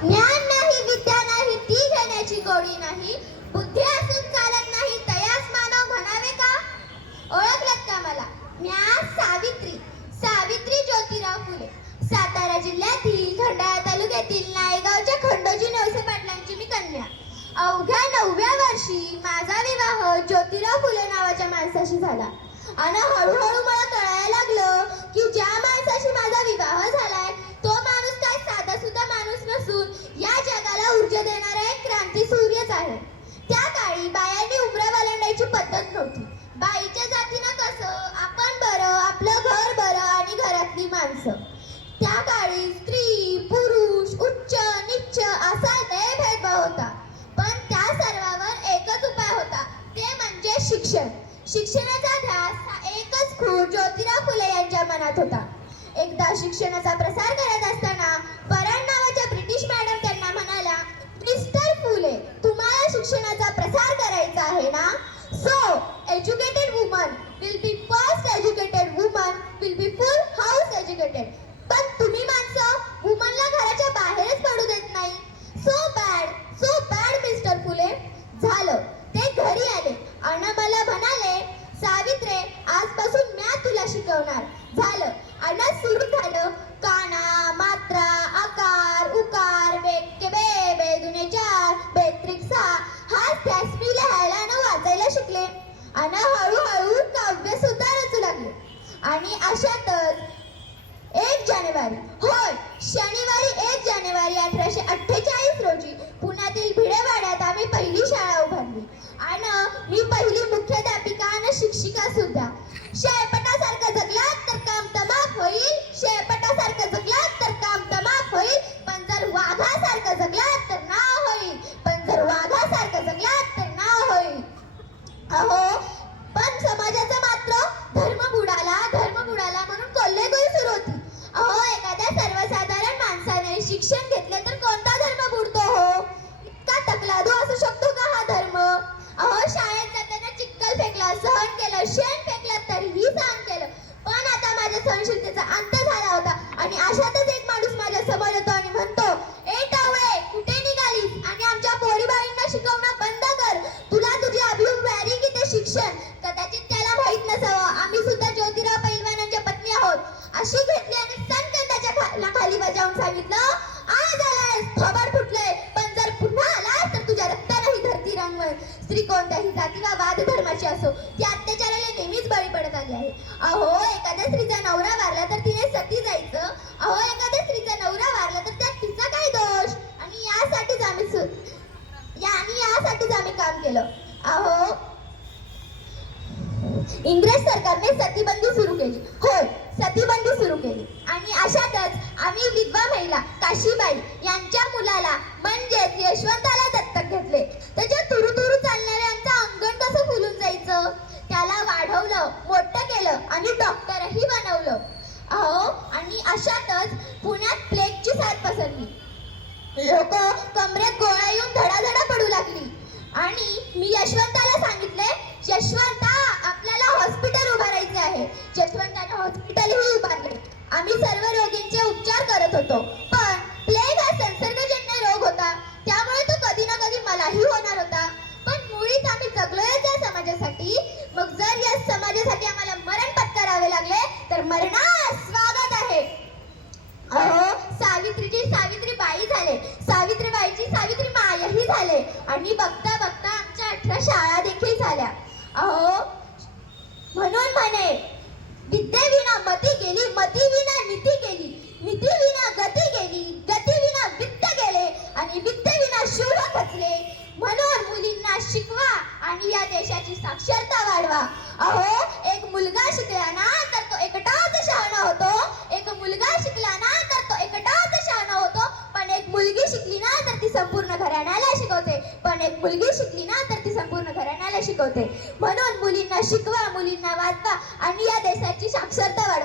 ज्ञान नाही विद्या नाही ती घेण्याची गोडी नाही, बुद्धी असून चालत नाही तयास मानव म्हणावे का? ओळखलत का मला? म्या सावित्री, सावित्री ज्योतिराव फुले. सातारा जिल्ह्यातील खंडाळा तालुक्यातील नायगावच्या खंडोजी नवसे पाटलांची मी कन्या. अवघ्या 9व्या वर्षी माझा विवाह ज्योतिराव फुले नावाच्या माणसाशी झाला. आणि हळूहळू मला कळायला लागलं की ज्या माणसाशी माझा विवाह झालाय तो माणूस काय साधा सुद्धा माणूस नसून या जगाला ऊर्जा देणारा एक क्रांती सूर्यच आहे. त्या काळी बायांनी उमरा वलांडायची पद्धत नव्हती. बाईच्या जातीनं कसं आपण बरं, आपलं घर बरं आणि घरातली माणसं. त्या काळी स्त्री पुरुष उच्च नीच असा लय भेदभाव होता. पण त्या सर्वावर एकच उपाय होता, ते म्हणजे शिक्षण. शिक्षणाचा ध्यास हा एकच खूण ज्योतिराव फुले यांच्या मनात होता. एकदा शिक्षणाचा प्रसार करत असताना पराण नावाच्या ब्रिटिश मॅडम त्यांना म्हणाल्या, मिस्टर फुले, तुम्हाला शिक्षणाचा प्रसार करायचा आहे ना? So educated woman will be first educated woman will be full house educated. पण तुम्ही माणसं वुमनला घराच्या बाहेरच पडू देत नाही. सो बॅड मिस्टर फुले. झालं, ते घरी आले आणि मला म्हणाले, सावित्रे, आजपासून म्या तुला शिकवणार. झालं, आणि सुरू झालं. काना मात्रा आकार उकार वेक्य बे बेदुने चार बेत्रिक सहा हा त्यास मी लिहायला आणि वाचायला शिकले. आणि हळूहळू काव्य सुद्धा रचू लागले. आणि अशातच 1 जानेवारी, होय शनिवारी 1 जानेवारी 1848 रोजी पुण्यातील भिडेवाड्यात आम्ही पहिली शाळा उभारली. आणि मी पहिली मुख्याध्यापिका आणि शिक्षिका सुद्धा. शेळपटासारखं जगलात तर काम तमाम होईल, शेळपटासारखं जगलात तर काम तमाम होईल, पण जर वाघासारखं जगलात तर नाव होईल, पण जर वाघासारखं जगलात तर नाव होईल. अहो, पण समाजाचा मात्र धर्म बुडाला म्हणून कोल्हेगोळी सुरू होती. अहो, एखाद्या सर्वसाधारण माणसाने शिक्षण घेतले तर कोणता धर्म बुडतो हो? इतका तकलादू असू शकतो का हा धर्म? अहो, शाळेत जाताना चिक्कल फेकला, सहन केलं, शेण फेकलं तरीही सहन केलं. पण आता माझ्या सहनशीलतेचा अंत झाला होता. आणि अशातच एक माणूस माझ्या समोर येतो आणि म्हणतो, ए टावळे, कुठे निघालीस? आणि आमच्या पोरीबाळींना शिकवणं बंद कर. तुला तुझी अभिव्यक्ती की ते शिक्षण? कदाचित त्याला माहित नसावं, आम्ही सुद्धा ज्योतिराव पैलवानांच्या पत्नी आहोत. अशी घेतली आणि सनकंदाच्या खाली बजावून सांगितलं, आज आलायस, थोबाड फुटलंय, पण जर पुन्हा आलास तर तुझ्या रक्ताने ही धरती रंगवेल. स्त्री कोणत्याही जाती वा वाद धर्माची असो, ती अत्याचाराला नेहमीच बळी पडत आली आहे. अहो, एखाद्या स्त्रीचा नवरा वारला तर तिने सती जायचं. अहो, एखाद्या स्त्रीचा नवरा वारला तर त्यात तिचा काय दोष? आणि यासाठीच आम्ही काम केलं. अहो, इंग्रज सरकारने सतीबंदी सुरू केली. होय, सतीबंदी सुरू केली. आणि अशातच आम्ही विधवा महिला काशीबाई यांच्या मुलाला म्हणजेच यशवंताला दत्तक घेतले. त्याच्या तुरुतुरु चालणाऱ्या आमचं अंगण कसं फुलून जायचं, त्याला वाढवलं, मोठं केलं आणि डॉक्टरही बनवलं. अहो, आणि अशातच पुण्यात प्लेगची साथ पसरली. लोक कमरेत गोळ्या येऊन धडाधडा पडू लागली. आणि मी यशवंताला सांगितले, यशवंता, आपल्याला हॉस्पिटल उभारायचे आहे. यशवंताने हॉस्पिटलही उभारले. आम्ही सर्व रोगींचे उपचार करत होतो. पण प्लेग हा संसर्गजन्य रोग होता, त्यामुळे तो कधी ना कधी मलाही होणार होता. पण मुळीच आम्ही जगलोय त्या समाजासाठी. मग जर या समाजासाठी आम्हाला मरण पत्करावे लागले तर मरणास स्वागत आहे. अहो, सावित्रीची सावित्रीबाई झाले, सावित्रीबाईची सावित्री मायाही झाले. आणि बघता बघता आमच्या 18 शाळा देखील झाल्या. अहो, म्हणून म्हणे, विद्येविना मती गेली, मती विना नीती गेली, नीती विना गती गेली, गती विना वित्त गेले आणि वित्तेविना शूर खचले. म्हणून मुलींना शिकवा आणि या देशाची साक्षरता वाढवा. अहो, एक मुलगा शिकला ना तर तो एकटाच शहाणा होतो, एक मुलगा शिकला ना तर तो एकटाच शहाणा होतो, पण एक मुलगी शिकली ना तर ती संपूर्ण घराण्याला शिकवते, पण एक मुलगी शिकली ना तर ती संपूर्ण घराण्याला शिकवते. म्हणून मुलींना शिकवा, मुलींना वाचवा आणि या देशाची साक्षरता वाढवा.